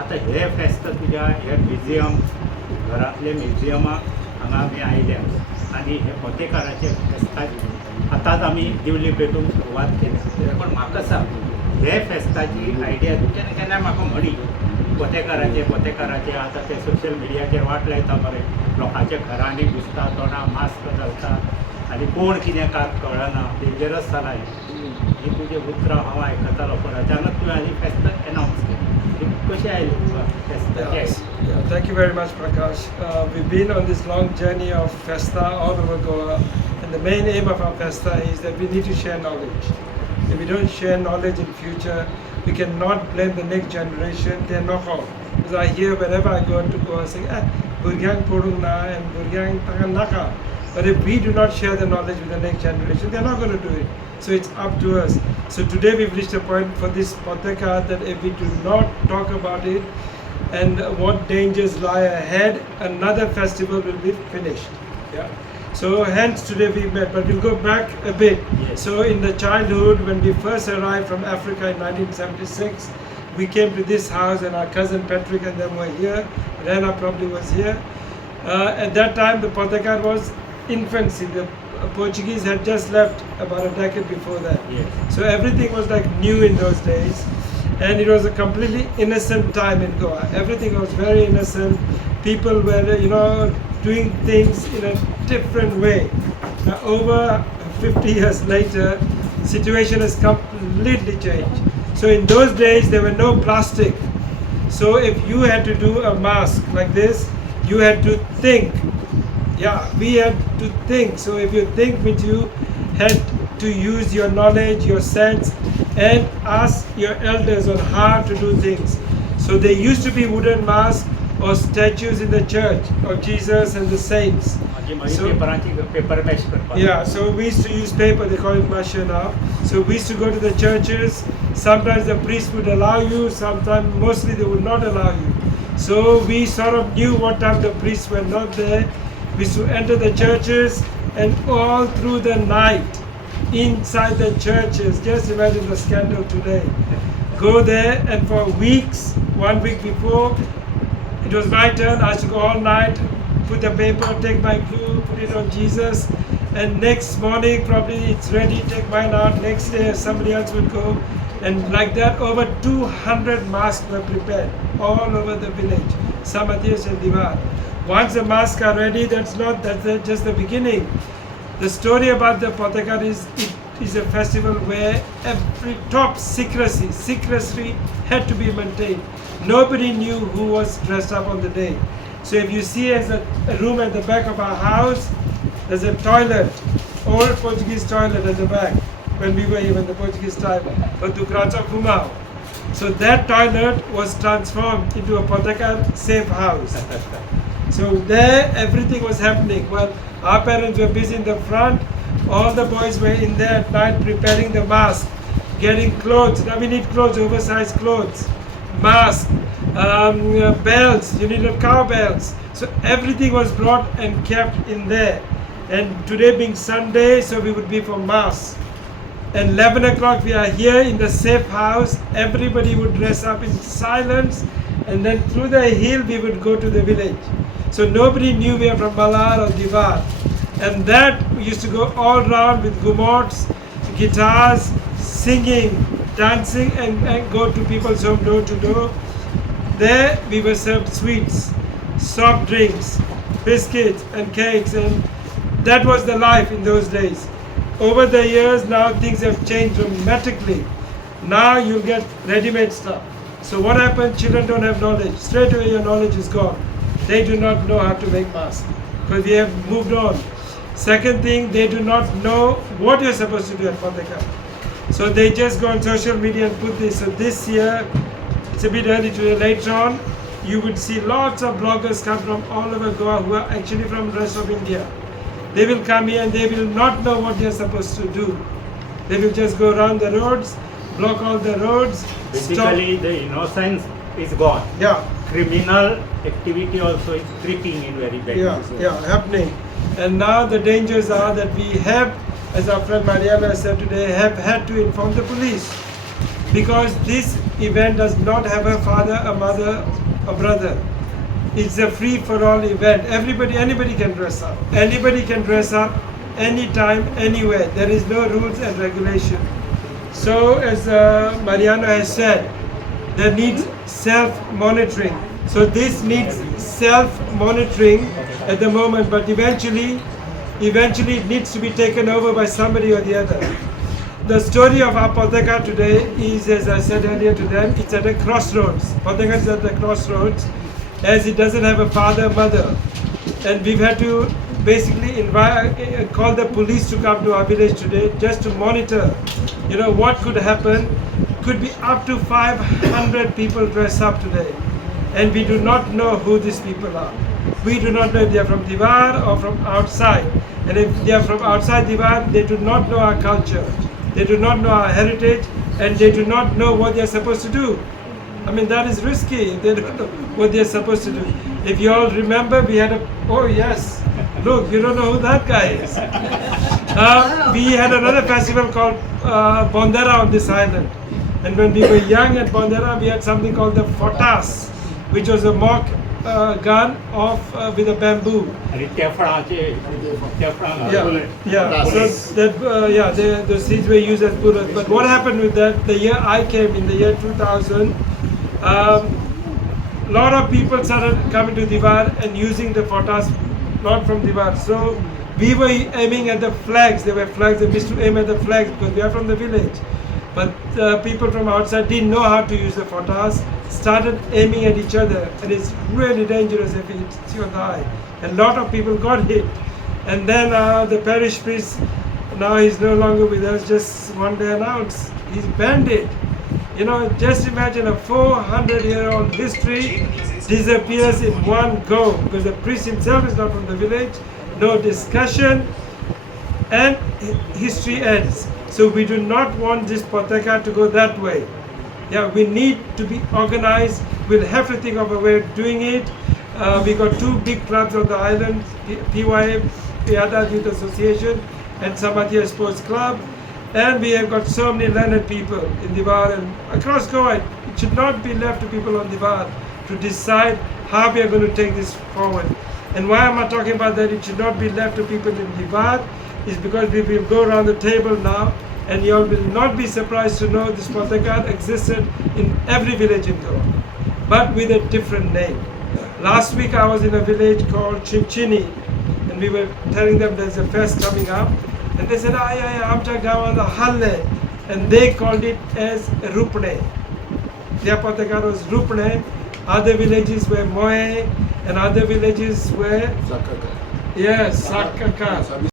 आता हे फेस्त तुज्या हे म्युझियम घरातले म्युझियमाक हांगा आमी आयल्या आनी हे पोतेकाराचे फेस्ताची आतांच आमी दिवली पेटूंक सुरवात केली पण म्हाका सांग हे फेस्ताची आयडिया तुमच्यान केन्ना म्हाका म्हणी पोतेकाराचे आतां ते सोशल मिडियाचेर वाट लायता मरे लोकांच्या घरांनी घुसता तोंडाक मास्क घालता आनी कोण कितें कळना डेंजरस जाला ही तुजें उतरां हांव आयकतालो पण अचानक तुवें आनी फेस्त एनावन्स केलें कशें आयलें तुका फेस्ताचें Yeah, thank you very much, Prakash. We've been on this long journey of Festa all over Goa, and the main aim of our Festa is that we need to share knowledge. If we don't share knowledge in future, we cannot blame the next generation. They're not all. Because I hear whenever I go to Goa saying, Burgyang Podung na and Burgyang Tangan Naka. But if we do not share the knowledge with the next generation, they're not going to do it. So it's up to us. So today we've reached a point for this Potekar that if we do not talk about it and what dangers lie ahead, another festival will be finished. Yeah. So hence today we met, but we'll go back a bit. Yes. So in the childhood, when we first arrived from Africa in 1976, we came to this house and our cousin Patrick and them were here. Rena probably was here. At that time, the Potekar was infancy. The Portuguese had just left about a decade before that. Yes. So everything was like new in those days. And it was a completely innocent time in Goa. Everything was very innocent. People were, doing things in a different way. Now, over 50 years later, situation has completely changed. So in those days, there were no plastic. So if you had to do a mask like this, you had to think. Yeah, we had to think. So if you think means you had to use your knowledge, your sense, and ask your elders on how to do things. So there used to be wooden masks or statues in the church of Jesus and the saints. So we used to use paper, they call it masha now. So we used to go to the churches. Sometimes the priest would allow you, sometimes mostly they would not allow you. So we sort of knew what time the priests were not there. We used to enter the churches and all through the night inside the churches, just imagine the scandal today. Go there and for weeks, 1 week before, it was my turn, I used to go all night, put the paper, take my glue, put it on Jesus, and next morning probably it's ready, take mine out, next day somebody else would go, and like that over 200 masks were prepared all over the village, Samathias and Divar. Once the masks are ready, that's just the beginning. The story about the Potekar is it is a festival where every top secrecy had to be maintained. Nobody knew who was dressed up on the day. So if you see as a room at the back of our house, there's a toilet, old Portuguese toilet at the back, when we were even the Portuguese time, but to Kracha Kumau. So that toilet was transformed into a Potekar safe house. So there everything was happening. Well, our parents were busy in the front, all the boys were in there at night preparing the mask, getting clothes. Now we need clothes, oversized clothes, mask, bells, you needed cow bells. So everything was brought and kept in there. And today being Sunday, so we would be for mass. And 11 o'clock we are here in the safe house. Everybody would dress up in silence, and then through the hill we would go to the village. So nobody knew we are from Malar or Divar. And that we used to go all around with gumots, guitars, singing, dancing, and go to people's home door to door. There we were served sweets, soft drinks, biscuits and cakes, and that was the life in those days. Over the years now things have changed dramatically. Now you get ready-made stuff. So what happened? Children don't have knowledge. Straight away your knowledge is gone. They do not know how to make masks because we have moved on. Second thing, they do not know what you're supposed to do at Potekar. So they just go on social media and put this. So this year, it's a bit early today, later on, you would see lots of bloggers come from all over Goa who are actually from the rest of India. They will come here and they will not know what they're supposed to do. They will just go around the roads, block all the roads. Basically, the innocence is gone. Yeah. Criminal activity also is creeping in very bad. Yeah, happening. And now the dangers are that we have, as our friend Mariana said today, have had to inform the police. because this event does not have a father, a mother, a brother. It's a free-for-all event. Anybody can dress up. Anybody can dress up anytime, anywhere. There is no rules and regulation. So as Mariano has said, there needs self-monitoring. So this needs self-monitoring at the moment, but eventually it needs to be taken over by somebody or the other. The story of our Potekar today is, as I said earlier to them, it's at a crossroads. Potekar is at the crossroads, as it doesn't have a father, mother. And we've had to basically call the police to come to our village today just to monitor, what could happen. Could be up to 500 people dress up today. And we do not know who these people are. We do not know if they are from Diwar or from outside. And if they are from outside Diwar, they do not know our culture. They do not know our heritage, and they do not know what they are supposed to do. I mean, that is risky. They don't know what they are supposed to do. If you all remember, we had oh yes, look, you don't know who that guy is. We had another festival called Bondera on this island. And when we were young at Bondera, we had something called the Fotas, which was a mock gun with a bamboo. Yeah. So that those seeds were used as bullets. But what happened with that? The year I came, in the year 2000, lot of people started coming to Diwar and using the Fotas, not from Diwar. So we were aiming at the flags. There were flags. We used to aim at the flags because we are from the village. But people from outside didn't know how to use the Fotas, started aiming at each other, and it's really dangerous if it hits you on the eye. And a lot of people got hit. And then the parish priest, now he's no longer with us, just one day announced he's banned it. Just imagine a 400-year-old history disappears in one go because the priest himself is not from the village, no discussion, and history ends. So we do not want this Potekar to go that way. Yeah, we need to be organized. We'll have to think of a way of doing it. We got two big clubs on the island, PYA, Piada Youth Association, and Samadhiya Sports Club. And we have got so many learned people in Diwar and across Goa. It should not be left to people on Diwar to decide how we are going to take this forward. And why am I talking about that? It should not be left to people in Diwar, is because we will go around the table now, and you all will not be surprised to know this Potekar existed in every village in Goa, but with a different name. Last week I was in a village called Chinchini, and we were telling them there's a fest coming up, and they said, Amcha Gawa the Halle, and they called it as Rupne. Their Potekar was Rupne. Other villages were Moe, and other villages were Sakaka. Yes, Sakaka.